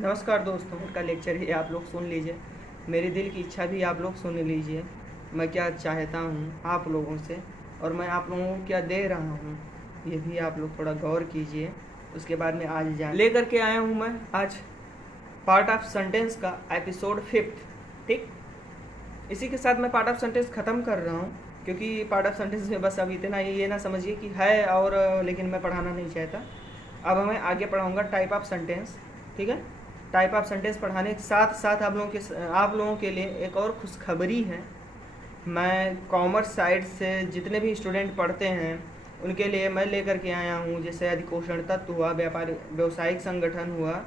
नमस्कार दोस्तों, का लेक्चर ही आप लोग सुन लीजिए। मेरी दिल की इच्छा भी आप लोग सुन लीजिए। मैं क्या चाहता हूँ आप लोगों से और मैं आप लोगों को क्या दे रहा हूँ, ये भी आप लोग थोड़ा गौर कीजिए। उसके बाद में आज जान लेकर के आया हूँ मैं आज पार्ट ऑफ सेंटेंस का एपिसोड 5। ठीक, इसी के साथ मैं पार्ट ऑफ सेंटेंस ख़त्म कर रहा हूँ, क्योंकि पार्ट ऑफ सेंटेंस में बस अब इतना ही, ये ना समझिए कि है और लेकिन मैं पढ़ाना नहीं चाहता। अब मैं आगे पढ़ाऊँगा टाइप ऑफ सेंटेंस। ठीक है, टाइप ऑफ सेंटेंस पढ़ाने के साथ साथ आप लोगों के लिए एक और खुशखबरी है। मैं कॉमर्स साइड से जितने भी स्टूडेंट पढ़ते हैं उनके लिए मैं लेकर के आया हूँ, जैसे अधिकोषण तत्व हुआ, व्यवसायिक संगठन हुआ,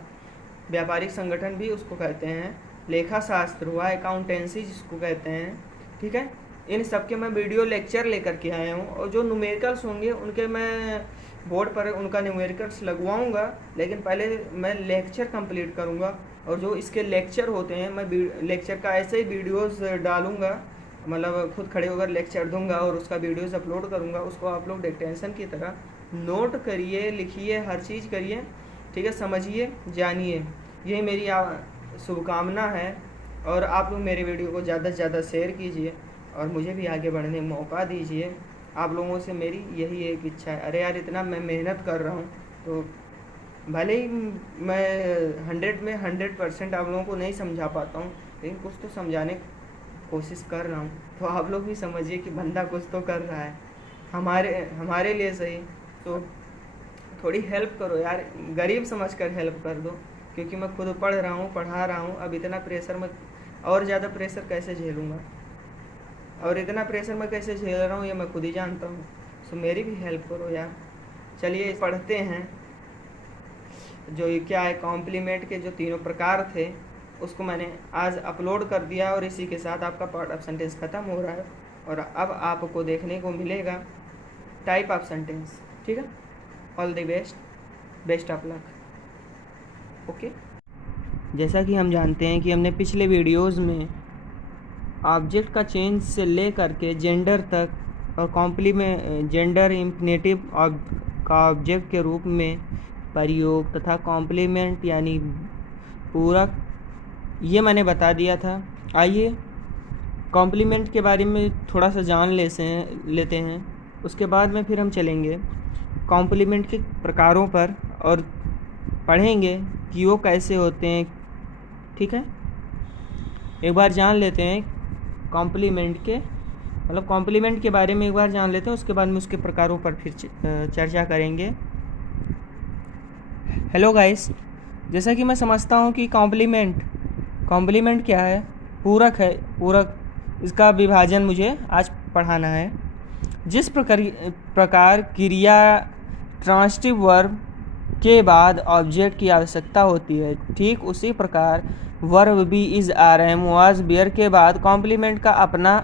व्यापारिक संगठन भी उसको कहते हैं, लेखा शास्त्र हुआ, अकाउंटेंसी जिसको कहते हैं। ठीक है, इन सब के मैं वीडियो लेक्चर लेकर के आया हूँ, और जो न्यूमेरिकल्स होंगे उनके मैं बोर्ड पर उनका न्यूमेरिकल्स लगवाऊंगा, लेकिन पहले मैं लेक्चर कंप्लीट करूंगा। और जो इसके लेक्चर होते हैं मैं लेक्चर का ऐसे ही वीडियोस डालूंगा, मतलब खुद खड़े होकर लेक्चर दूंगा और उसका वीडियोस अपलोड करूंगा। उसको आप लोग डिक्टेंशन की तरह नोट करिए, लिखिए, हर चीज़ करिए। ठीक है, समझिए, जानिए, यही मेरी शुभकामना है। और आप लोग मेरे वीडियो को ज़्यादा से ज़्यादा शेयर कीजिए और मुझे भी आगे बढ़ने का मौका दीजिए। आप लोगों से मेरी यही एक इच्छा है। अरे यार, इतना मैं मेहनत कर रहा हूँ, तो भले ही मैं 100% आप लोगों को नहीं समझा पाता हूँ, लेकिन कुछ तो समझाने की कोशिश कर रहा हूँ। तो आप लोग भी समझिए कि बंदा कुछ तो कर रहा है हमारे हमारे लिए सही। तो थोड़ी हेल्प करो यार, गरीब समझकर हेल्प कर दो, क्योंकि मैं खुद पढ़ रहा हूँ, पढ़ा रहा हूँ। अब इतना प्रेशर मैं और ज़्यादा प्रेशर कैसे झेलूँगा, और इतना प्रेशर मैं कैसे झेल रहा हूँ ये मैं खुद ही जानता हूँ। सो मेरी भी हेल्प करो यार। चलिए पढ़ते हैं। जो ये क्या है, कॉम्प्लीमेंट के जो तीनों प्रकार थे उसको मैंने आज अपलोड कर दिया, और इसी के साथ आपका पार्ट ऑफ सेंटेंस ख़त्म हो रहा है। और अब आपको देखने को मिलेगा टाइप ऑफ सेंटेंस। ठीक है, all the best, best of luck. Okay, जैसा कि हम जानते हैं कि हमने पिछले वीडियोस में ऑब्जेक्ट का चेंज से ले करके जेंडर तक और कॉम्प्लीमेंट जेंडर इंफिनेटिव का ऑब्जेक्ट के रूप में प्रयोग तथा कॉम्प्लीमेंट यानी पूरक, ये मैंने बता दिया था। आइए कॉम्प्लीमेंट के बारे में थोड़ा सा जान लेते हैं। उसके बाद में फिर हम चलेंगे कॉम्प्लीमेंट के प्रकारों पर और पढ़ेंगे कि वो कैसे होते हैं। ठीक है, एक बार जान लेते हैं कॉम्प्लीमेंट के, मतलब कॉम्प्लीमेंट के बारे में एक बार जान लेते हैं, उसके बाद में उसके प्रकारों पर फिर चर्चा करेंगे। हेलो गाइस, जैसा कि मैं समझता हूँ कि कॉम्प्लीमेंट क्या है, पूरक है। पूरक, इसका विभाजन मुझे आज पढ़ाना है। जिस प्रकार क्रिया ट्रांसिटिव वर्ब के बाद ऑब्जेक्ट की आवश्यकता होती है, ठीक उसी प्रकार verb be, is, are, am, was, were के बाद कॉम्प्लीमेंट का अपना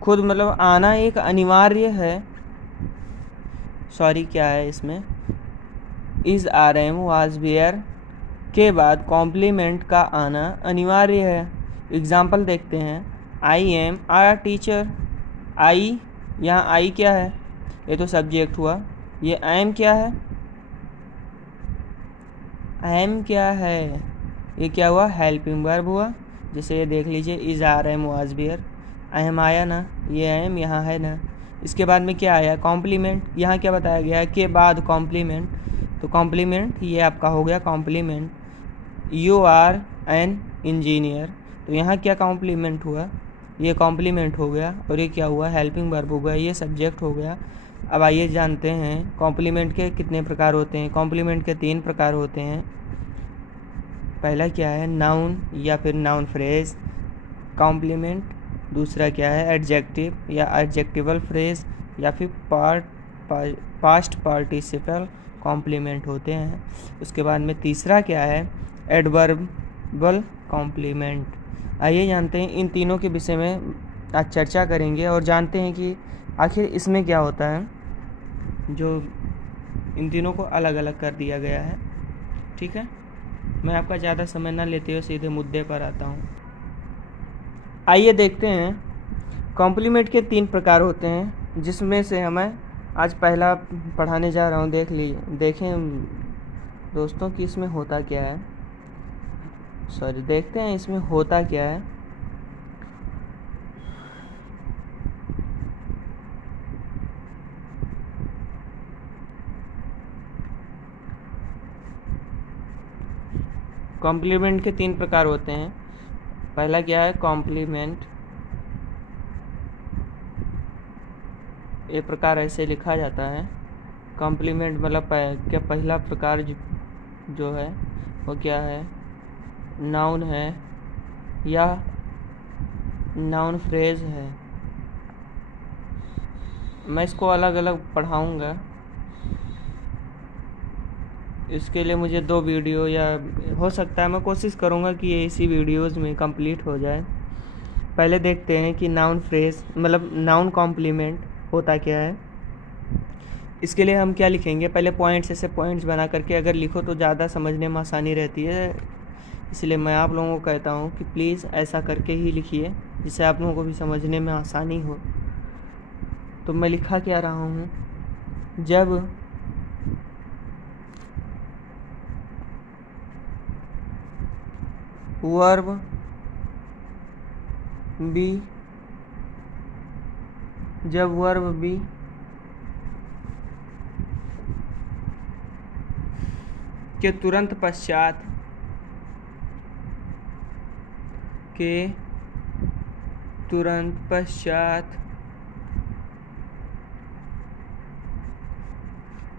खुद आना एक अनिवार्य है। सॉरी, क्या है इसमें, is, are, am, was, were के बाद कॉम्प्लीमेंट का आना अनिवार्य है। एग्जाम्पल देखते हैं। I am a teacher. आई, यहाँ आई क्या है, ये तो सब्जेक्ट हुआ। ये एम क्या है, एम क्या है, ये क्या हुआ, हेल्पिंग वर्ब हुआ। जैसे ये देख लीजिए, is, are, am, was, were, am आया ना, ये एम यहाँ है ना। इसके बाद में क्या आया, कॉम्प्लीमेंट। यहाँ क्या बताया गया है, के बाद कॉम्प्लीमेंट, तो कॉम्प्लीमेंट ये आपका हो गया complement. You are an engineer, तो यहाँ क्या कॉम्प्लीमेंट हुआ, ये कॉम्प्लीमेंट हो गया। और ये क्या हुआ, हेल्पिंग वर्ब हो गया, ये सब्जेक्ट हो गया। अब आइए जानते हैं कॉम्प्लीमेंट के कितने प्रकार होते हैं। कॉम्प्लीमेंट के 3 प्रकार होते हैं। पहला क्या है, नाउन या फिर नाउन फ्रेज कॉम्प्लीमेंट। दूसरा क्या है, एडजेक्टिव या एडजेक्टिवल फ्रेज या फिर पास्ट पार्टिसिपल कॉम्प्लीमेंट होते हैं। उसके बाद में तीसरा क्या है, एडवर्बल कॉम्प्लीमेंट। आइए जानते हैं इन तीनों के विषय में आज चर्चा करेंगे और जानते हैं कि आखिर इसमें क्या होता है, जो इन तीनों को अलग अलग कर दिया गया है। ठीक है, मैं आपका ज़्यादा समय ना लेते हुए सीधे मुद्दे पर आता हूँ। आइए देखते हैं कॉम्प्लीमेंट के 3 प्रकार होते हैं, जिसमें से हमें आज पहला पढ़ाने जा रहा हूँ। देखें दोस्तों कि इसमें होता क्या है, सॉरी देखते हैं इसमें होता क्या है। कॉम्प्लीमेंट के 3 प्रकार होते हैं। पहला क्या है, कॉम्प्लीमेंट। ये प्रकार ऐसे लिखा जाता है। कॉम्प्लीमेंट मतलब क्या पहला प्रकार जो है वो क्या है, नाउन है या नाउन फ्रेज है। मैं इसको अलग अलग पढ़ाऊँगा, इसके लिए मुझे 2 वीडियो या हो सकता है मैं कोशिश करूँगा कि ये इसी वीडियोस में कंप्लीट हो जाए। पहले देखते हैं कि नाउन फ्रेज मतलब नाउन कॉम्प्लीमेंट होता क्या है। इसके लिए हम क्या लिखेंगे, पहले पॉइंट्स, ऐसे पॉइंट्स बना करके अगर लिखो तो ज़्यादा समझने में आसानी रहती है। इसलिए मैं आप लोगों को कहता हूँ कि प्लीज़ ऐसा करके ही लिखिए जिससे आप लोगों को भी समझने में आसानी हो। तो मैं लिखा क्या रहा हूँ, जब वर्ब बी के तुरंत पश्चात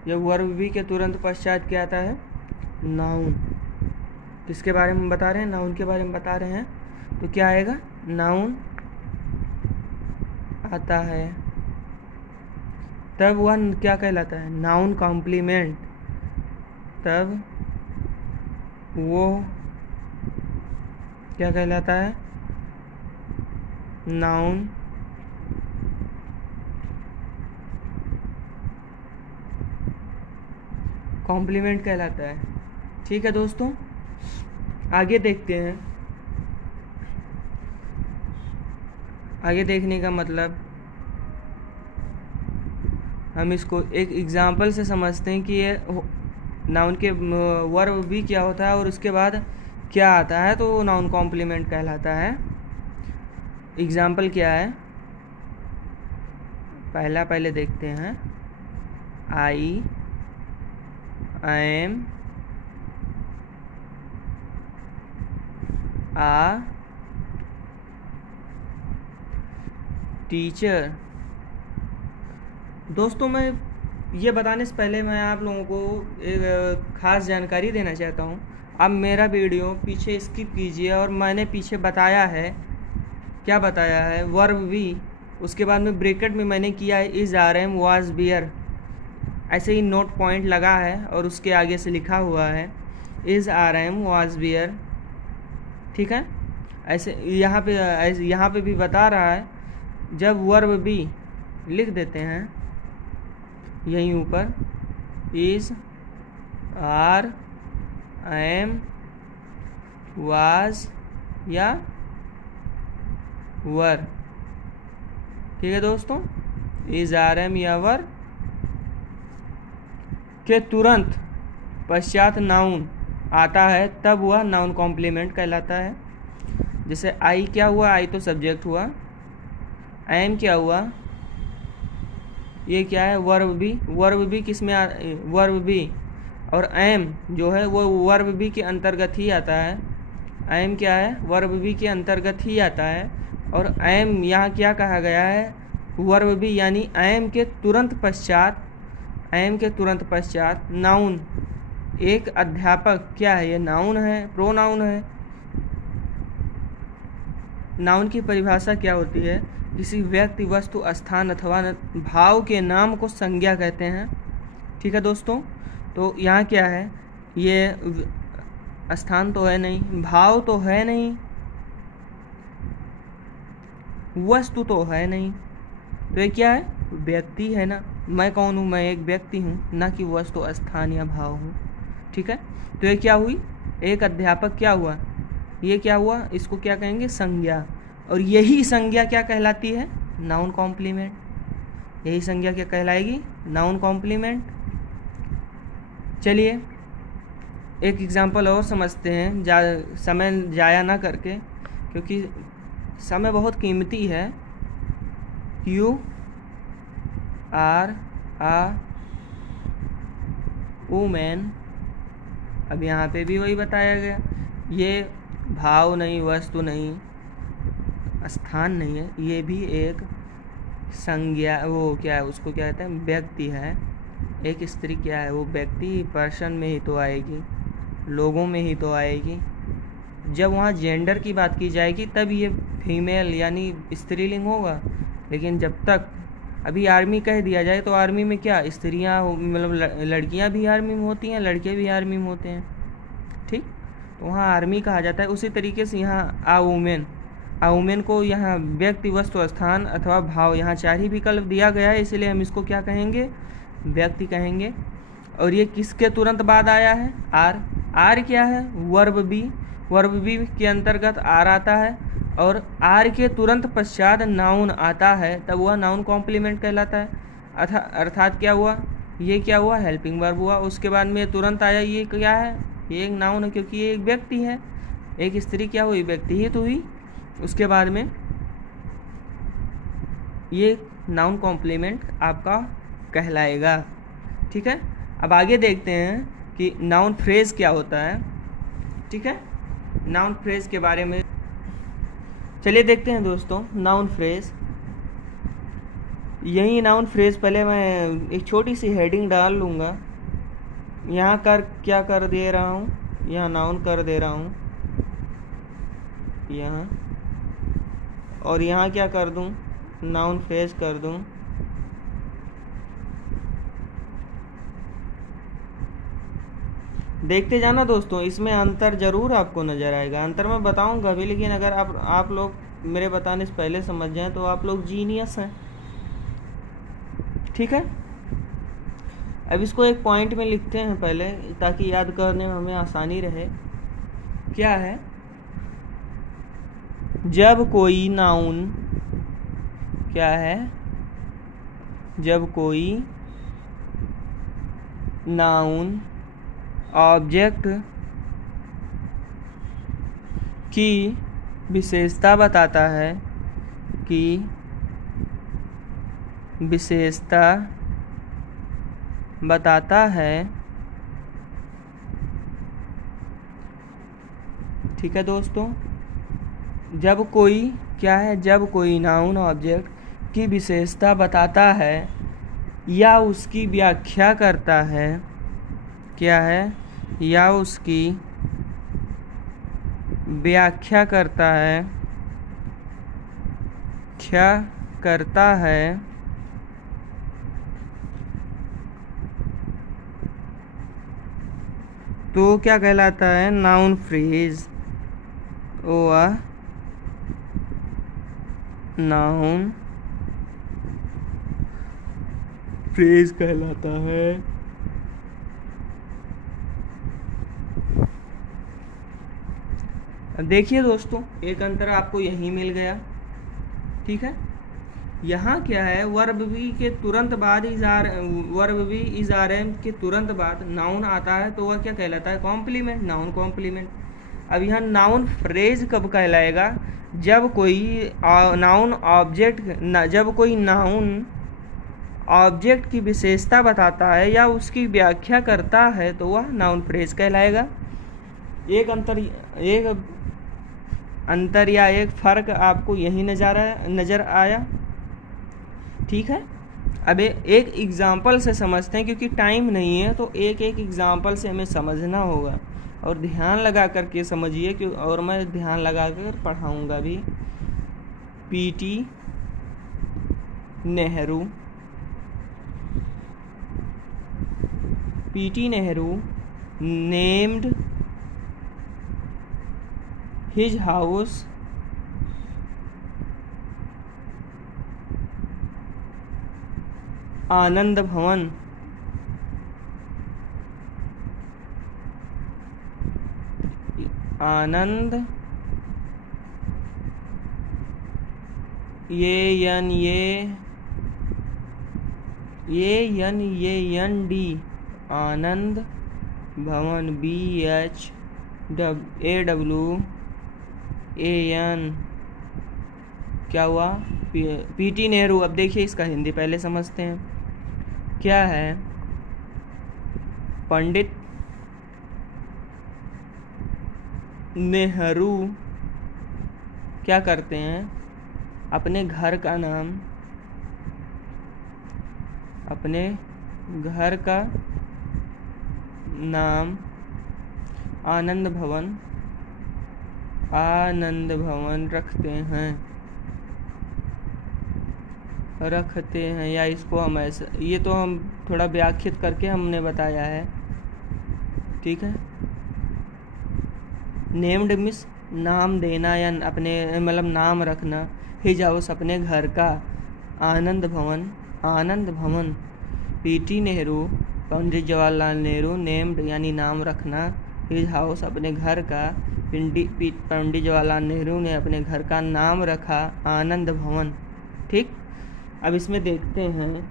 जब वर्ब बी के तुरंत पश्चात क्या आता है, नाउन। किसके बारे में बता रहे हैं, नाउन के बारे में बता रहे हैं। तो क्या आएगा, नाउन आता है, तब वह क्या कहलाता है, नाउन कॉम्प्लीमेंट। तब वो क्या कहलाता है, नाउन कॉम्प्लीमेंट कहलाता है। ठीक है दोस्तों, आगे देखते हैं। आगे देखने का मतलब हम इसको एक एग्जाम्पल से समझते हैं कि ये नाउन के वर्ब भी क्या होता है और उसके बाद क्या आता है, तो नाउन कॉम्प्लीमेंट कहलाता है। एग्जाम्पल क्या है, पहले देखते हैं। I am a teacher. दोस्तों मैं ये बताने से पहले मैं आप लोगों को एक ख़ास जानकारी देना चाहता हूँ। आप मेरा वीडियो पीछे स्किप कीजिए और मैंने पीछे बताया है, क्या बताया है, वर्ब भी, उसके बाद में ब्रैकेट में मैंने किया है is are am was were, ऐसे ही नोट पॉइंट लगा है और उसके आगे से लिखा हुआ है is are am was were. ठीक है, ऐसे यहाँ पे भी बता रहा है, जब वर्ब भी लिख देते हैं यहीं ऊपर, इज़ आर एम वाज या वर। ठीक है दोस्तों, इज़ आर एम या वर के तुरंत पश्चात नाउन आता है, तब वह नाउन कॉम्प्लीमेंट कहलाता है। जैसे आई क्या हुआ, आई तो सब्जेक्ट हुआ, एम क्या हुआ, ये क्या है, वर्ब भी। वर्ब भी किस में वर्ब भी और एम जो है वो वर्ब भी के अंतर्गत ही आता है। एम क्या है, वर्ब भी के अंतर्गत ही आता है। और एम यहाँ क्या कहा गया है, वर्ब भी, यानी एम के तुरंत पश्चात नाउन। एक अध्यापक क्या है, ये नाउन है, प्रोनाउन है। नाउन की परिभाषा क्या होती है, किसी व्यक्ति, वस्तु, स्थान अथवा भाव के नाम को संज्ञा कहते हैं। ठीक है दोस्तों, तो यहाँ क्या है, ये स्थान तो है नहीं, भाव तो है नहीं, वस्तु तो है नहीं, तो ये क्या है, व्यक्ति है ना। मैं कौन हूँ, मैं एक व्यक्ति हूँ, ना कि वस्तु, स्थान या भाव हूँ। ठीक है, तो ये क्या हुई, एक अध्यापक क्या हुआ, ये क्या हुआ, इसको क्या कहेंगे, संज्ञा। और यही संज्ञा क्या कहलाती है, नाउन कॉम्प्लीमेंट। यही संज्ञा क्या कहलाएगी, नाउन कॉम्प्लीमेंट। चलिए एक एग्जांपल और समझते हैं, समय जाया ना करके, क्योंकि समय बहुत कीमती है। You are a woman. अब यहाँ पे भी वही बताया गया, ये भाव नहीं, वस्तु नहीं, स्थान नहीं है, ये भी एक संज्ञा, वो क्या है उसको क्या कहते हैं, व्यक्ति है। एक स्त्री क्या है, वो व्यक्ति, पर्सन में ही तो आएगी, लोगों में ही तो आएगी। जब वहाँ जेंडर की बात की जाएगी तब ये फीमेल यानी स्त्रीलिंग होगा। लेकिन जब तक अभी आर्मी कह दिया जाए तो आर्मी में क्या स्त्रियाँ मतलब लड़कियाँ भी आर्मी में होती हैं, लड़के भी आर्मी में होते हैं, ठीक। तो वहाँ आर्मी कहा जाता है। उसी तरीके से यहाँ आ वुमेन को यहाँ व्यक्ति, वस्तु, स्थान अथवा भाव, यहाँ 4 ही विकल्प दिया गया है, इसलिए हम इसको क्या कहेंगे, व्यक्ति कहेंगे। और ये किसके तुरंत बाद आया है, आर क्या है, वर्ब बी के अंतर्गत आर आता है। और आर के तुरंत पश्चात नाउन आता है, तब वह नाउन कॉम्प्लीमेंट कहलाता है। अर्थात क्या हुआ, ये क्या हुआ, हेल्पिंग वर्ब हुआ। उसके बाद में तुरंत आया, ये क्या है, ये एक नाउन है, क्योंकि ये एक व्यक्ति है। एक स्त्री क्या हुई, व्यक्ति ही तो हुई। उसके बाद में ये नाउन कॉम्प्लीमेंट आपका कहलाएगा, ठीक है। अब आगे देखते हैं कि नाउन फ्रेज क्या होता है, ठीक है। नाउन फ्रेज के बारे में चलिए देखते हैं दोस्तों। नाउन फ्रेज, यही नाउन फ्रेज पहले मैं एक छोटी सी हेडिंग डाल लूँगा। यहाँ क्या कर दे रहा हूँ, यहाँ नाउन कर दे रहा हूँ यहाँ, और यहाँ क्या कर दूँ, नाउन फ्रेज कर दूँ। देखते जाना दोस्तों, इसमें अंतर ज़रूर आपको नज़र आएगा। अंतर मैं बताऊंगा भी, लेकिन अगर आप लोग मेरे बताने से पहले समझ जाएं तो आप लोग जीनियस हैं, ठीक है। अब इसको एक पॉइंट में लिखते हैं पहले, ताकि याद करने में हमें आसानी रहे। क्या है, जब कोई नाउन, क्या है, जब कोई नाउन ऑब्जेक्ट की विशेषता बताता है, कि विशेषता बताता है, ठीक है दोस्तों। जब कोई क्या है, जब कोई नाउन ऑब्जेक्ट की विशेषता बताता है या उसकी व्याख्या करता है, क्या है, या उसकी व्याख्या करता है, क्या करता है, तो क्या कहलाता है, नाउन फ्रेज। वह नाउन फ्रेज कहलाता है। देखिए दोस्तों, एक अंतर आपको यही मिल गया, ठीक है। यहाँ क्या है, वर्ब बी के तुरंत बाद वर्ब बी इज़ारम के तुरंत बाद नाउन आता है, तो वह क्या कहलाता है, कॉम्प्लीमेंट, नाउन कॉम्प्लीमेंट। अब यहाँ नाउन फ्रेज कब कहलाएगा, जब कोई नाउन ऑब्जेक्ट, जब कोई नाउन ऑब्जेक्ट की विशेषता बताता है या उसकी व्याख्या करता है, तो वह नाउन फ्रेज कहलाएगा। एक अंतर या एक फ़र्क आपको यही नज़र आया, ठीक है। अब एक एग्ज़ाम्पल से समझते हैं, क्योंकि टाइम नहीं है, तो एक एग्ज़ाम्पल से हमें समझना होगा, और ध्यान लगा करके समझिए, क्यों, और मैं ध्यान लगा कर पढ़ाऊँगा भी। PT Nehru named his house आनंद भवन। आनंद, ये एन डी, आनंद भवन, BHAWAN, क्या हुआ, PT नेहरू। अब देखिए इसका हिंदी पहले समझते हैं क्या है। पंडित नेहरू क्या करते हैं, अपने घर का नाम आनंद भवन रखते हैं, या इसको हम ऐसा, ये तो हम थोड़ा व्याख्यात करके हमने बताया है, ठीक है। नेम्ड मिस नाम देना या अपने मतलब नाम रखना। हिज हाउस अपने घर का, आनंद भवन। PT नेहरू पंडित जवाहरलाल नेहरू, नेम्ड यानी नाम रखना, हिज हाउस अपने घर का, पंडित जवाहरलाल नेहरू ने अपने घर का नाम रखा आनंद भवन, ठीक। अब इसमें देखते हैं,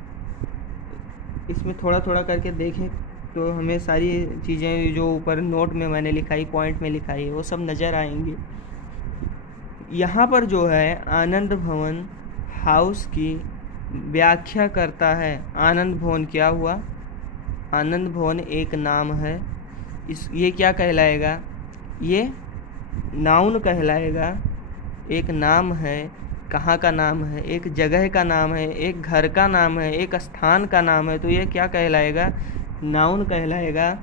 इसमें थोड़ा थोड़ा करके देखें तो हमें सारी चीज़ें जो ऊपर नोट में मैंने लिखाई, पॉइंट में लिखाई है, वो सब नज़र आएंगी। यहाँ पर जो है आनंद भवन हाउस की व्याख्या करता है। आनंद भवन क्या हुआ, आनंद भवन एक नाम है, ये क्या कहलाएगा, ये नाउन कहलाएगा, एक नाम है, कहाँ का नाम है, एक जगह का नाम है, एक घर का नाम है, एक स्थान का नाम है, तो ये क्या कहलाएगा, नाउन कहलाएगा।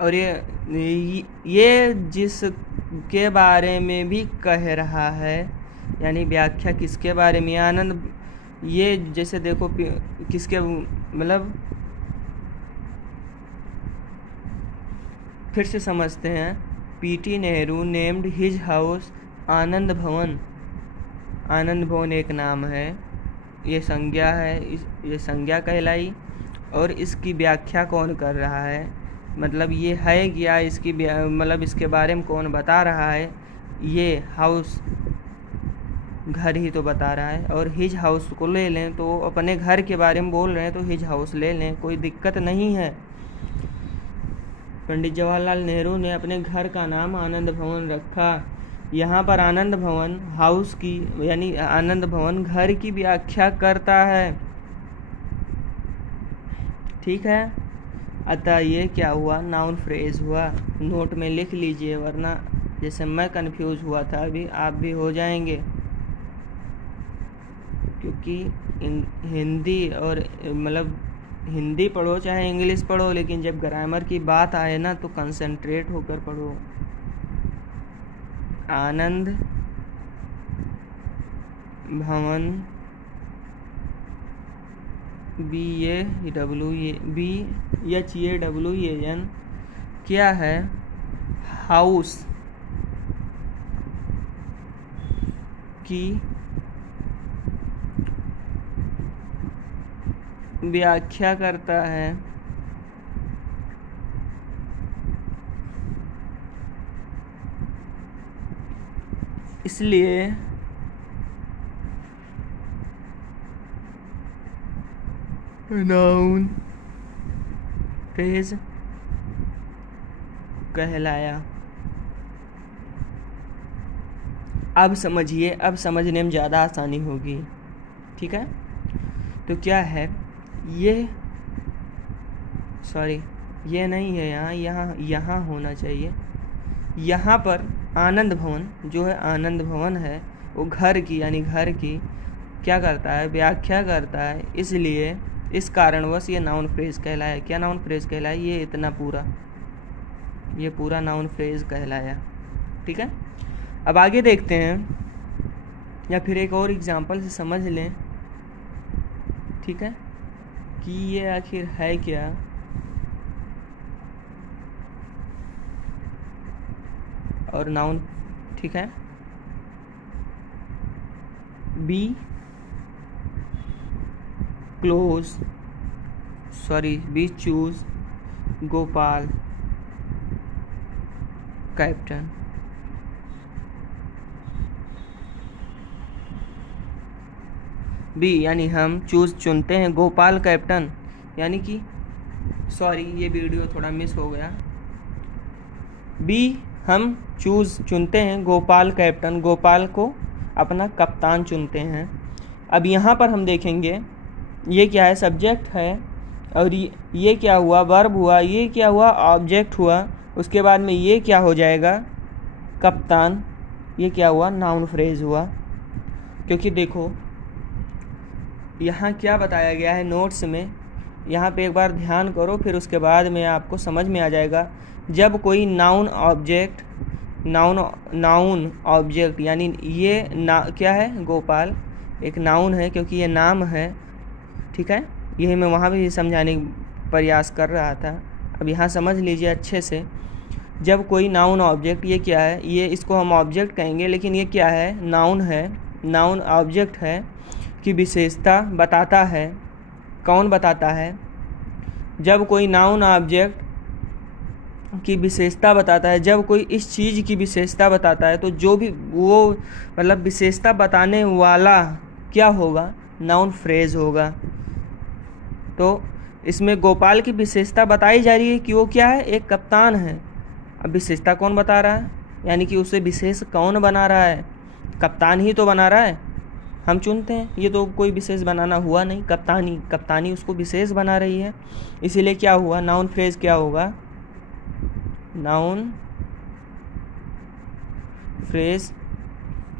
और ये जिसके बारे में भी कह रहा है, यानी व्याख्या किसके बारे में, आनंद, ये जैसे देखो किसके, मतलब फिर से समझते हैं। PT Nehru named his house Anand Bhavan. Anand भवन एक नाम है, ये संज्ञा है, ये संज्ञा कहलाई। और इसकी व्याख्या कौन कर रहा है, मतलब ये है क्या, इसकी मतलब इसके बारे में कौन बता रहा है, ये हाउस, घर ही तो बता रहा है। और हिज हाउस को ले लें तो अपने घर के बारे में बोल रहे हैं, तो हिज हाउस ले लें, कोई दिक्कत नहीं है। पंडित जवाहरलाल नेहरू ने अपने घर का नाम आनंद भवन रखा। यहाँ पर आनंद भवन हाउस की, यानी आनंद भवन घर की व्याख्या करता है, ठीक है। अतः ये क्या हुआ, नाउन फ्रेज हुआ। नोट में लिख लीजिए, वरना जैसे मैं कंफ्यूज हुआ था अभी, आप भी हो जाएंगे, क्योंकि हिंदी और मतलब हिंदी पढ़ो चाहे इंग्लिश पढ़ो, लेकिन जब ग्रामर की बात आए ना तो कंसंट्रेट होकर पढ़ो। आनंद भवन, BHAWAN क्या है, हाउस की व्याख्या करता है। इसलिए नाउन फ्रेज कहलाया। अब समझिए, अब समझने में ज़्यादा आसानी होगी, ठीक है। तो क्या है ये, सॉरी ये नहीं है, यहाँ होना चाहिए। यहाँ पर आनंद भवन जो है, आनंद भवन है, वो घर की, यानी घर की क्या करता है, व्याख्या करता है। इसलिए इस कारणवश ये नाउन फ्रेज कहलाया। क्या नाउन फ्रेज कहलाया, ये इतना पूरा, ये पूरा नाउन फ्रेज कहलाया, ठीक है। अब आगे देखते हैं, या फिर एक और एग्जांपल से समझ लें, ठीक है, कि ये आखिर है क्या। और नाउन, ठीक है, be choose Gopal captain. Be यानी हम, चूज चुनते हैं, गोपाल कैप्टन यानी कि सॉरी, ये वीडियो थोड़ा मिस हो गया। बी, हम चुनते हैं गोपाल कैप्टन, गोपाल को अपना कप्तान चुनते हैं। अब यहाँ पर हम देखेंगे ये क्या है, सब्जेक्ट है, और ये क्या हुआ, वर्ब हुआ, ये क्या हुआ, ऑब्जेक्ट हुआ, उसके बाद में ये क्या हो जाएगा, कप्तान, ये क्या हुआ, नाउन फ्रेज हुआ। क्योंकि देखो यहाँ क्या बताया गया है नोट्स में, यहाँ पे एक बार ध्यान करो, फिर उसके बाद में आपको समझ में आ जाएगा। जब कोई नाउन ऑब्जेक्ट यानी ये क्या है, गोपाल एक नाउन है क्योंकि ये नाम है, ठीक है। यही मैं वहाँ भी समझाने का प्रयास कर रहा था। अब यहाँ समझ लीजिए अच्छे से। जब कोई नाउन ऑब्जेक्ट, ये क्या है, ये इसको हम ऑब्जेक्ट कहेंगे, लेकिन ये क्या है, नाउन है, नाउन ऑब्जेक्ट है की विशेषता बताता है। कौन बताता है, जब कोई नाउन ऑब्जेक्ट की विशेषता बताता है, जब कोई इस चीज़ की विशेषता बताता है, तो जो भी वो मतलब विशेषता बताने वाला क्या होगा, नाउन फ्रेज होगा। तो इसमें गोपाल की विशेषता बताई जा रही है कि वो क्या है, एक कप्तान है। अब विशेषता कौन बता रहा है, यानी कि उसे विशेष कौन बना रहा है, कप्तान ही तो बना रहा है, हम चुनते हैं। ये तो कोई विशेष बनाना हुआ नहीं, कप्तानी उसको विशेष बना रही है। इसीलिए क्या हुआ, नाउन फ्रेज क्या होगा, नाउन फ्रेज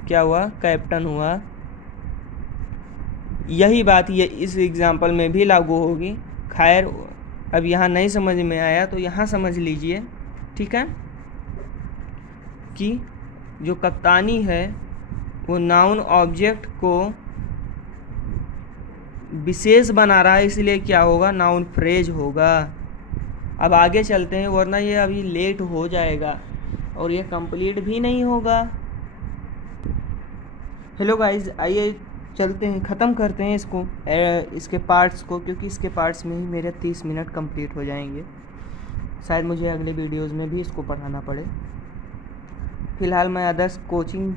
क्या हुआ, कैप्टन हुआ। यही बात ये इस एग्जाम्पल में भी लागू होगी। खैर, अब यहाँ नहीं समझ में आया तो यहाँ समझ लीजिए, ठीक है, कि जो कप्तानी है वो नाउन ऑब्जेक्ट को विशेष बना रहा है, इसलिए क्या होगा, नाउन फ्रेज होगा। अब आगे चलते हैं, वरना ये अभी लेट हो जाएगा और ये कंप्लीट भी नहीं होगा। हेलो गाइस, आइए चलते हैं, ख़त्म करते हैं इसके पार्ट्स को, क्योंकि इसके पार्ट्स में ही मेरे 30 मिनट कंप्लीट हो जाएंगे। शायद मुझे अगले वीडियोस में भी इसको पढ़ाना पड़े। फ़िलहाल मैं अदर्स कोचिंग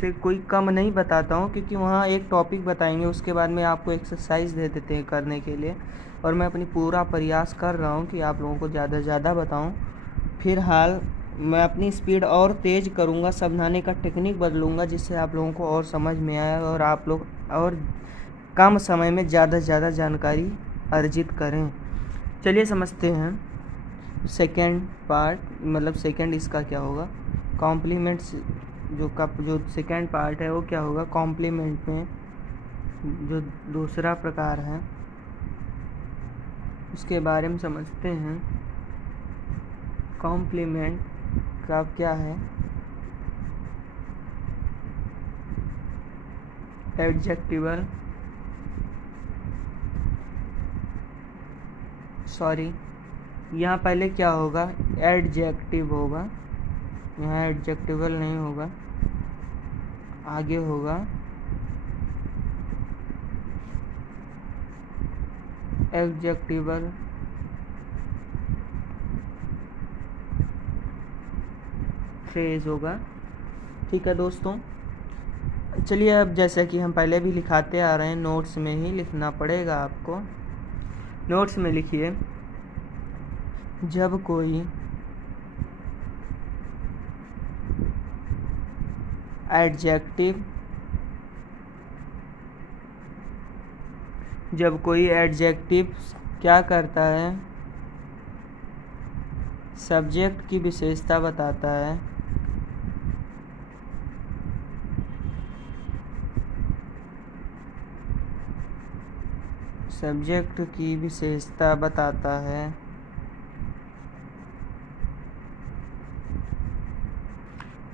से कोई कम नहीं बताता हूँ, क्योंकि वहाँ एक टॉपिक बताएंगे, उसके बाद में आपको एक्सरसाइज दे देते हैं करने के लिए, और मैं अपनी पूरा प्रयास कर रहा हूँ कि आप लोगों को ज़्यादा से ज़्यादा बताऊँ। फिलहाल मैं अपनी स्पीड और तेज़ करूँगा, समझाने का टेक्निक बदलूँगा, जिससे आप लोगों को और समझ में आए और आप लोग और कम समय में ज़्यादा से ज़्यादा जानकारी अर्जित करें। चलिए समझते हैं सेकेंड पार्ट, मतलब सेकेंड इसका क्या होगा, कॉम्प्लीमेंट्स। जो सेकेंड पार्ट है वो क्या होगा, कॉम्प्लीमेंट में जो दूसरा प्रकार है उसके बारे में समझते हैं। कॉम्प्लीमेंट का क्या है, एडजेक्टिवल, सॉरी यहाँ पहले क्या होगा, एडजेक्टिव होगा, यहाँ एडजेक्टिवल नहीं होगा, आगे होगा एडजेक्टिवल फ्रेज होगा। ठीक है दोस्तों, चलिए अब जैसा कि हम पहले भी लिखाते आ रहे हैं, नोट्स में ही लिखना पड़ेगा आपको। नोट्स में लिखिए, जब कोई एडजेक्टिव क्या करता है, सब्जेक्ट की विशेषता बताता है, सब्जेक्ट की विशेषता बताता है,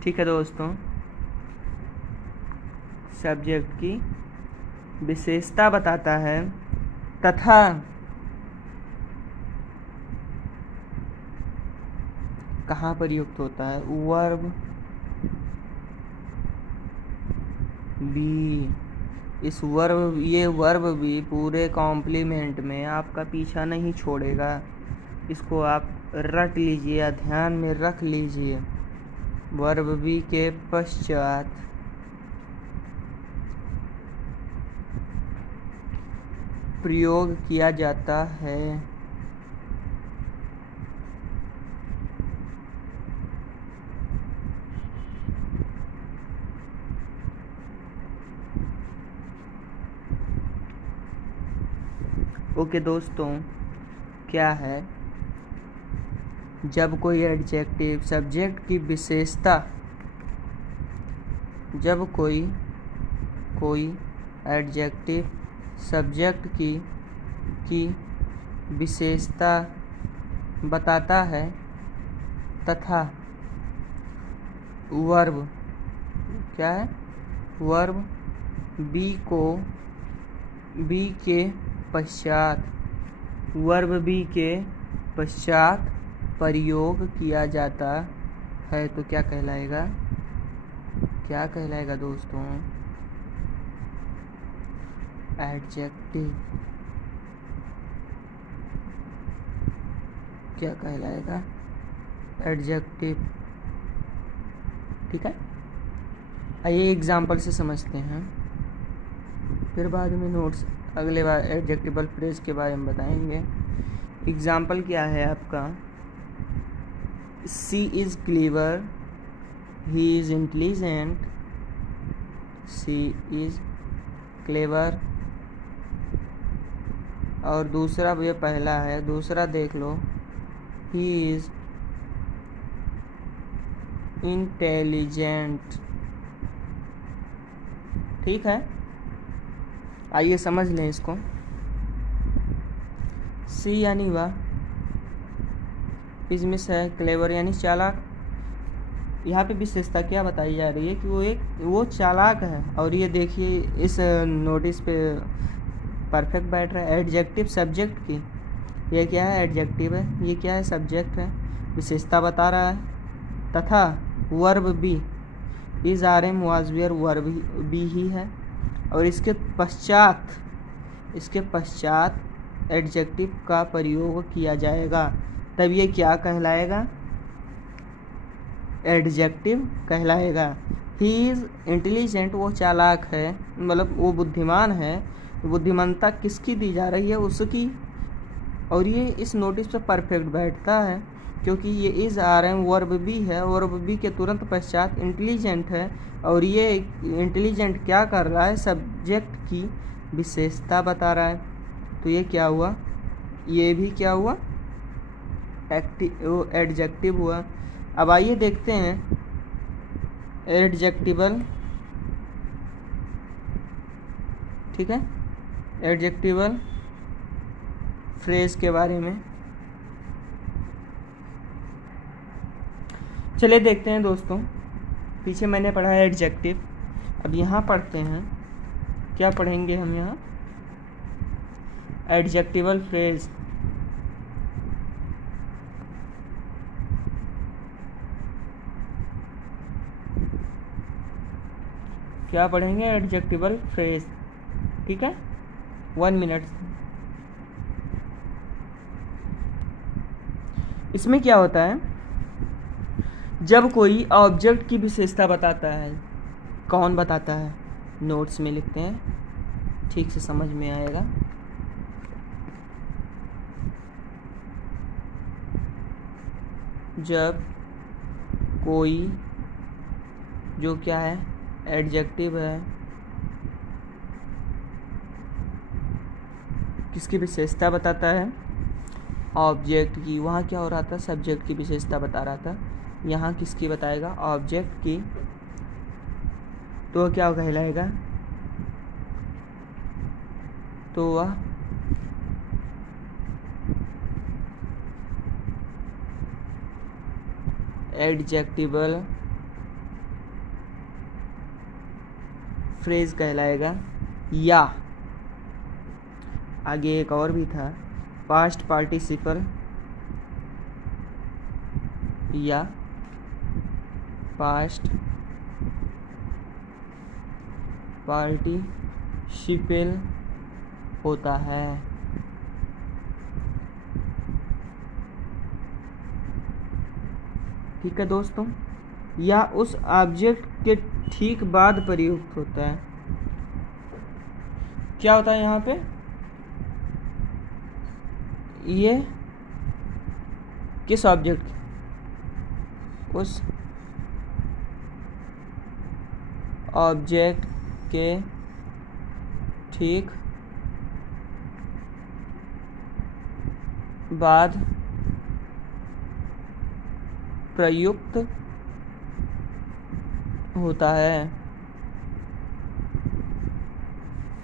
ठीक है दोस्तों, सब्जेक्ट की विशेषता बताता है, तथा कहाँ प्रयुक्त होता है, वर्ब बी। ये वर्ब भी पूरे कॉम्प्लीमेंट में आपका पीछा नहीं छोड़ेगा, इसको आप रट लीजिए या ध्यान में रख लीजिए। वर्ब बी के पश्चात प्रयोग किया जाता है ओके दोस्तों, क्या है, जब कोई एडजेक्टिव सब्जेक्ट की विशेषता, जब कोई एडजेक्टिव सब्जेक्ट की विशेषता बताता है तथा वर्ब, क्या है, वर्ब बी के पश्चात, वर्ब बी के पश्चात प्रयोग किया जाता है तो क्या कहलाएगा, क्या कहलाएगा दोस्तों, एडजेक्टिव, क्या कहलाएगा, एडजेक्टिव। ठीक है, आइए एग्जाम्पल से समझते हैं, फिर बाद में नोट्स अगले बार एडजेक्टिवल फ्रेज के बारे में बताएंगे। एग्जाम्पल क्या है आपका, she is clever, he is intelligent, she is clever. और दूसरा, ये पहला है, दूसरा देख लो, ही इज़ इंटेलिजेंट। ठीक है, आइए समझ लें इसको। सी यानी वह, इसमें से क्लेवर यानी चालाक। यहाँ पे विशेषता क्या बताई जा रही है कि वो चालाक है। और ये देखिए इस नोटिस पे परफेक्ट बैठ रहा है, एडजेक्टिव सब्जेक्ट की, ये क्या है, एडजेक्टिव है, ये क्या है, सब्जेक्ट है, विशेषता बता रहा है। तथा verb be, is are am was were, verb be ही है। और इसके पश्चात एडजेक्टिव का प्रयोग किया जाएगा, तब ये क्या कहलाएगा, एडजेक्टिव कहलाएगा। ही इज़ इंटेलिजेंट, वो चालाक है, मतलब वो बुद्धिमान है। बुद्धिमानता किसकी दी जा रही है, उसकी। और ये इस नोटिस पर परफेक्ट बैठता है क्योंकि ये is are am verb be है, वर्ब बी के तुरंत पश्चात इंटेलिजेंट है। और ये इंटेलिजेंट क्या कर रहा है, सब्जेक्ट की विशेषता बता रहा है। तो ये क्या हुआ, ये भी क्या हुआ, एडजेक्टिव हुआ। अब आइए देखते हैं एडजेक्टिवल, ठीक है, एडजेक्टिवल फ्रेज के बारे में। चलिए देखते हैं दोस्तों, पीछे मैंने पढ़ा है एडजेक्टिव, अब यहाँ पढ़ते हैं, क्या पढ़ेंगे हम यहाँ, एडजेक्टिवल फ्रेज। क्या पढ़ेंगे, एडजेक्टिवल फ्रेज। ठीक है, 1 मिनट। इसमें क्या होता है, जब कोई ऑब्जेक्ट की विशेषता बताता है, कौन बताता है, नोट्स में लिखते हैं, ठीक से समझ में आएगा। जब कोई, जो क्या है, एडजेक्टिव है, किसकी विशेषता बताता है, ऑब्जेक्ट की। वहाँ क्या हो रहा था, सब्जेक्ट की विशेषता बता रहा था, यहाँ किसकी बताएगा, ऑब्जेक्ट की। तो क्या कहलाएगा, तो वह एडजेक्टिवल फ्रेज कहलाएगा। या आगे एक और भी था, पास्ट पार्टिसिपल, या पास्ट पार्टिसिपल होता है। ठीक है दोस्तों, या उस ऑब्जेक्ट के ठीक बाद प्रयुक्त होता है। क्या होता है यहाँ पे, ये किस ऑब्जेक्ट, उस ऑब्जेक्ट के ठीक बाद प्रयुक्त होता है।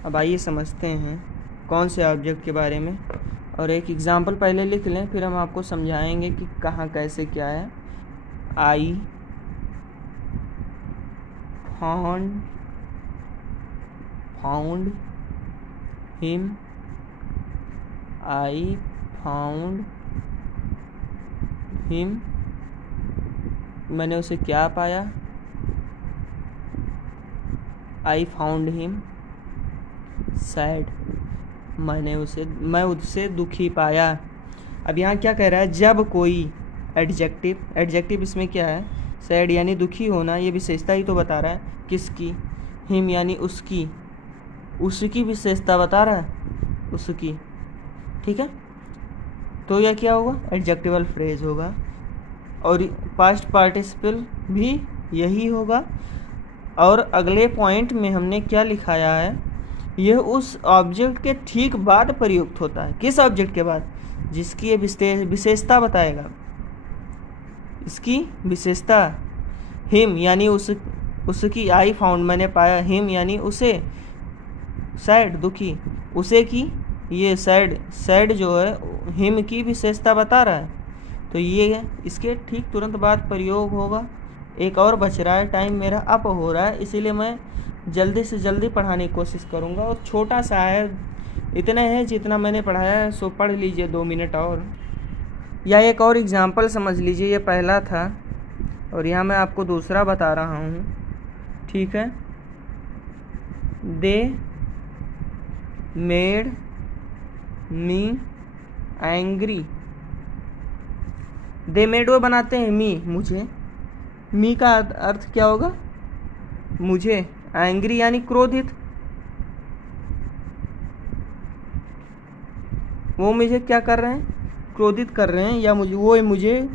अब आइए समझते हैं कौन से ऑब्जेक्ट के बारे में, और एक एग्जांपल पहले लिख लें, फिर हम आपको समझाएंगे कि कहाँ कैसे क्या है। I found him, I found him, मैंने उसे क्या पाया, आई फाउंड हिम सैड, मैं उससे दुखी पाया। अब यहाँ क्या कह रहा है, जब कोई एडजेक्टिव इसमें क्या है, सैड यानी दुखी होना, ये विशेषता ही तो बता रहा है किसकी, हिम यानी उसकी विशेषता बता रहा है, उसकी, ठीक है। तो यह क्या होगा, एडजेक्टिवल फ्रेज होगा, और पास्ट पार्टिसिपल भी यही होगा। और अगले पॉइंट में हमने क्या लिखाया है, यह उस ऑब्जेक्ट के ठीक बाद प्रयुक्त होता है। किस ऑब्जेक्ट के बाद, जिसकी ये विशेषता बताएगा, इसकी विशेषता। हिम यानी उसकी, आई फाउंड मैंने पाया, हिम यानी उसे, सैड दुखी, उसे की, ये सैड जो है हिम की विशेषता बता रहा है, तो ये इसके ठीक तुरंत बाद प्रयोग होगा। एक और बच रहा है, टाइम मेरा अप हो रहा है, इसीलिए मैं जल्दी से जल्दी पढ़ाने की कोशिश करूँगा, और छोटा सा है, इतना है जितना मैंने पढ़ाया है, सो पढ़ लीजिए 2 मिनट और। या एक और एग्जांपल समझ लीजिए, ये पहला था और यहाँ मैं आपको दूसरा बता रहा हूँ, ठीक है। They made me angry, they made वो बनाते हैं मी, मुझे, मी का अर्थ क्या होगा, मुझे, एंग्री यानी क्रोधित, वो मुझे क्या कर रहे हैं, क्रोधित कर रहे हैं, या मुझे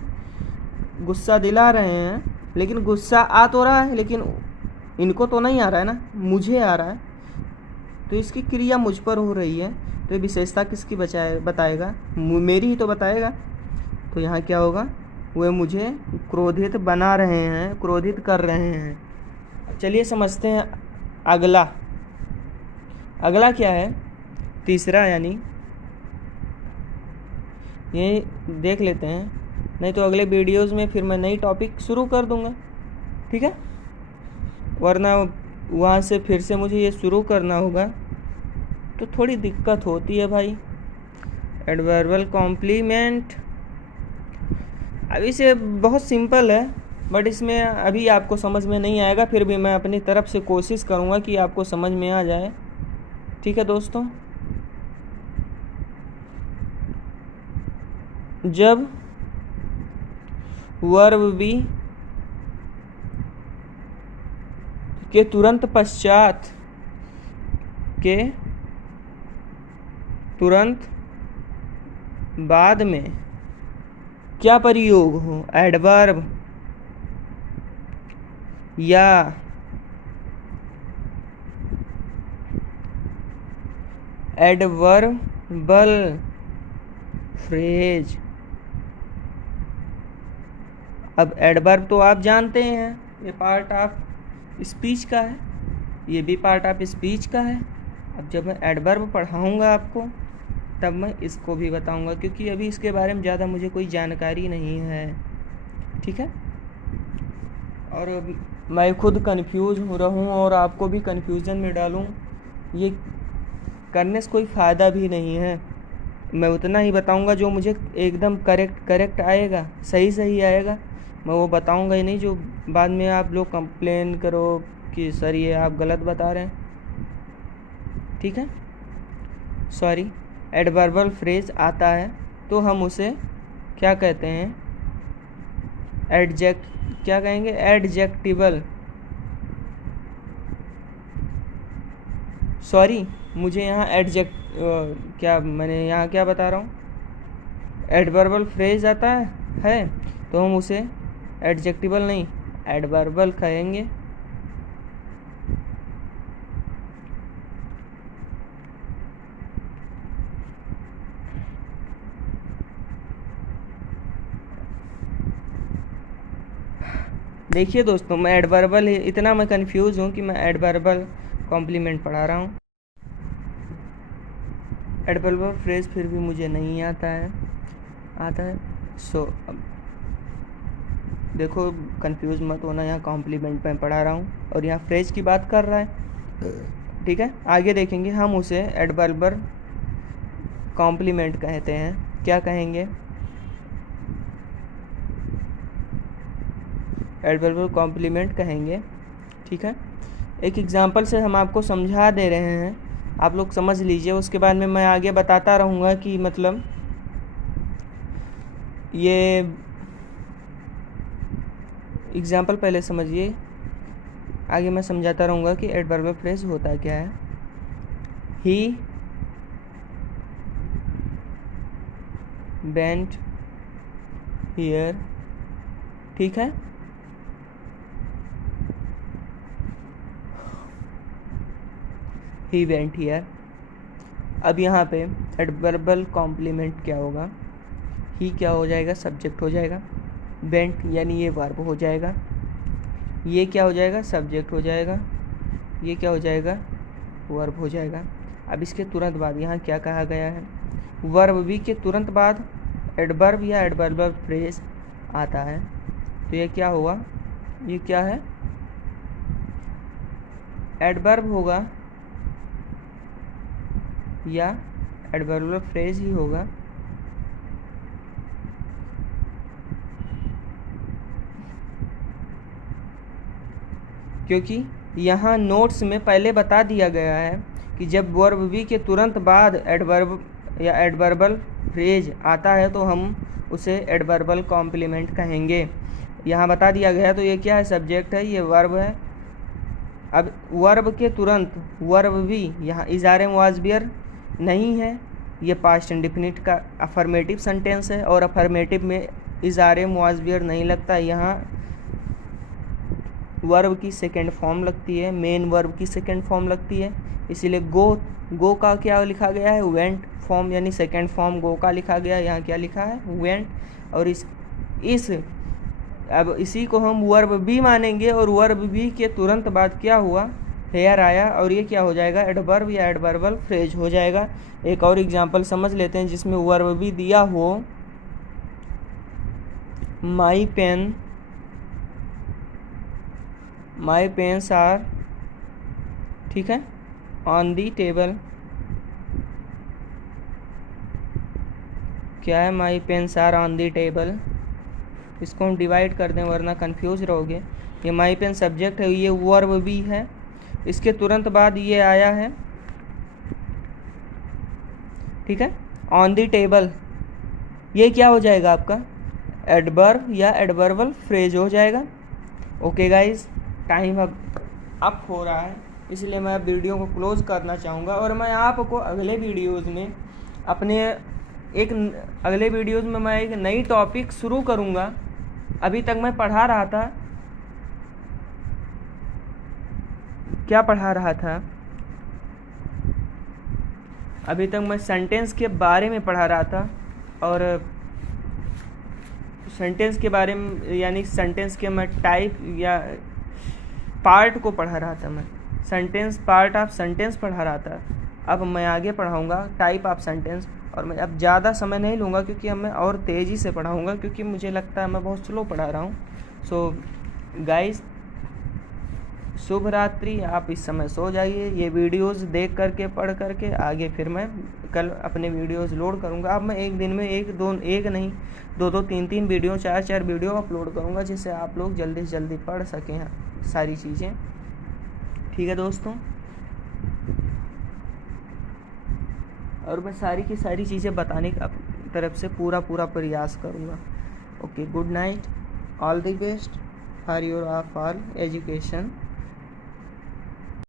गुस्सा दिला रहे हैं, लेकिन गुस्सा आ तो रहा है, लेकिन इनको तो नहीं आ रहा है ना, मुझे आ रहा है, तो इसकी क्रिया मुझ पर हो रही है, तो ये विशेषता किसकी बताएगा, मेरी ही तो बताएगा। तो यहाँ क्या होगा, वे मुझे क्रोधित बना रहे हैं, क्रोधित कर रहे हैं। चलिए समझते हैं अगला क्या है, तीसरा, यानी ये देख लेते हैं, नहीं तो अगले वीडियोज़ में फिर मैं नई टॉपिक शुरू कर दूंगा, ठीक है, वरना वहाँ से फिर से मुझे ये शुरू करना होगा तो थोड़ी दिक्कत होती है भाई। एडवर्बल कॉम्प्लीमेंट, अभी से बहुत सिंपल है, बट इसमें अभी आपको समझ में नहीं आएगा, फिर भी मैं अपनी तरफ से कोशिश करूँगा कि आपको समझ में आ जाए, ठीक है दोस्तों। जब वर्ब बी के तुरंत बाद में क्या प्रयोग हो, एडवर्ब या एडवर्बल फ्रेज। अब एडवर्ब तो आप जानते हैं, ये पार्ट ऑफ स्पीच का है, ये भी पार्ट ऑफ स्पीच का है। अब जब मैं एडवर्ब पढ़ाऊँगा आपको, तब मैं इसको भी बताऊँगा, क्योंकि अभी इसके बारे में ज़्यादा मुझे कोई जानकारी नहीं है, ठीक है। और मैं खुद कंफ्यूज हो रहा हूँ और आपको भी कंफ्यूजन में डालूँ, ये करने से कोई फ़ायदा भी नहीं है। मैं उतना ही बताऊँगा जो मुझे एकदम करेक्ट आएगा, सही आएगा, मैं वो बताऊँगा ही नहीं जो बाद में आप लोग कंप्लेन करो कि सर ये आप गलत बता रहे हैं, ठीक है। सॉरी, एडवर्बल फ्रेज आता है तो हम उसे क्या कहते हैं, क्या कहेंगे, एडजेक्टिवल, सॉरी मुझे यहाँ क्या मैंने यहाँ क्या बता रहा हूँ, एडवर्बल फ्रेज आता है तो हम उसे एडजेक्टिवल नहीं एडवर्बल कहेंगे। देखिए दोस्तों, मैं एडवर्बल इतना मैं कंफ्यूज हूँ कि मैं एडवर्बल कॉम्प्लीमेंट पढ़ा रहा हूँ, एडवर्बल फ्रेज फिर भी मुझे नहीं आता है। सो देखो, कंफ्यूज मत होना, यहाँ कॉम्प्लीमेंट में पढ़ा रहा हूँ और यहाँ फ्रेज की बात कर रहा है, ठीक है। आगे देखेंगे हम उसे एडवर्बल कॉम्प्लीमेंट कहते हैं। क्या कहेंगे? एडवर्बल कॉम्प्लीमेंट कहेंगे, ठीक है। एक एग्जांपल से हम आपको समझा दे रहे हैं, आप लोग समझ लीजिए, उसके बाद में मैं आगे बताता रहूँगा कि मतलब ये एग्जांपल पहले समझिए, आगे मैं समझाता रहूँगा कि एडवर्बल फ्रेज होता क्या है। ही वेंट हियर, ठीक है। He went here. अब यहाँ पे एडवर्बल कॉम्प्लीमेंट क्या होगा? ही क्या हो जाएगा? सब्जेक्ट हो जाएगा। वेंट यानी ये वर्ब हो जाएगा। ये क्या हो जाएगा? सब्जेक्ट हो जाएगा। ये क्या हो जाएगा? वर्ब हो जाएगा। अब इसके तुरंत बाद यहाँ क्या कहा गया है? वर्ब भी के तुरंत बाद एडवर्ब या एडवर्बल फ्रेज आता है, तो ये क्या होगा? ये क्या है? एडवर्ब होगा या एडवर्बल फ्रेज ही होगा। क्योंकि यहाँ नोट्स में पहले बता दिया गया है कि जब वर्ब बी के तुरंत बाद एडवर्ब या एडवर्बल फ्रेज आता है तो हम उसे एडवर्बल कॉम्प्लीमेंट कहेंगे। यहाँ बता दिया गया है, तो ये क्या है? सब्जेक्ट है, ये वर्ब है। अब वर्ब के तुरंत वर्ब भी यहाँ इज़ारे मुआज़बियर नहीं है, ये पास्ट इंडेफिनिट का अफर्मेटिव सेंटेंस है और अफर्मेटिव में इज़ारे मुआज़बियर नहीं लगता, यहाँ वर्ब की सेकेंड फॉर्म लगती है, मेन वर्ब की सेकेंड फॉर्म लगती है। इसीलिए गो का क्या लिखा गया है? वेंट फॉर्म, यानी सेकेंड फॉर्म गो का लिखा गया है। यहाँ क्या लिखा है? वेंट। और अब इसी को हम वर्ब बी मानेंगे और वर्ब बी के तुरंत बाद क्या हुआ? हेयर आया और ये क्या हो जाएगा? एडवर्ब या एडवर्बल फ्रेज हो जाएगा। एक और एग्जांपल समझ लेते हैं जिसमें वर्ब बी दिया हो। माई पेन्स आर, ठीक है, ऑन दी टेबल। क्या है? My pens are on the table. इसको हम डिवाइड कर दें वरना कंफ्यूज रहोगे। ये माई पेन सब्जेक्ट है, ये वर्ब भी है, इसके तुरंत बाद ये आया है, ठीक है, ऑन दी टेबल। ये क्या हो जाएगा आपका? एडवर्ब या एडवर्बल फ्रेज हो जाएगा। ओके गाइज, टाइम अब अप हो रहा है, इसलिए मैं वीडियो को क्लोज करना चाहूँगा और मैं आपको अगले वीडियोज़ में मैं एक नई टॉपिक शुरू करूँगा। अभी तक मैं पढ़ा रहा था, क्या पढ़ा रहा था? अभी तक मैं सेंटेंस के बारे में पढ़ा रहा था और सेंटेंस के बारे में यानी सेंटेंस के मैं टाइप या पार्ट को पढ़ा रहा था। मैं सेंटेंस, पार्ट ऑफ सेंटेंस पढ़ा रहा था। अब मैं आगे पढ़ाऊँगा टाइप ऑफ सेंटेंस और मैं अब ज़्यादा समय नहीं लूँगा क्योंकि अब मैं और तेज़ी से पढ़ाऊँगा क्योंकि मुझे लगता है मैं बहुत स्लो पढ़ा रहा हूँ। सो गाइस, शुभ रात्रि। आप इस समय सो जाइए। ये वीडियोस देख करके पढ़ करके आगे फिर मैं कल अपने वीडियोस लोड करूँगा। अब मैं एक दिन में दो तीन वीडियो, चार वीडियो अपलोड करूँगा जिससे आप लोग जल्दी से जल्दी पढ़ सकें सारी चीज़ें। ठीक है दोस्तों, और मैं सारी की सारी चीज़ें बताने का तरफ से पूरा प्रयास करूँगा। Okay, good night, all the best for your of all education.